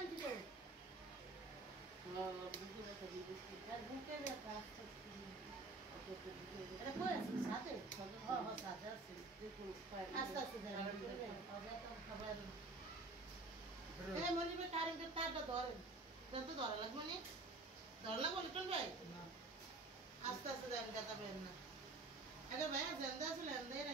বুকে ব্যথা এটা কই আছে সাথে হ্যাঁ হ্যাঁ সাথে আছে আস্তে আস্তে খাবার মনিবে কারেন্টের তারটা ধরেন তো ধরা লাগবে না ধরা লাগবে লিটন ভাই আস্তে আস্তে দেন দেখাবেন না আগে ভাই জেন্দা আছে লেন দেয়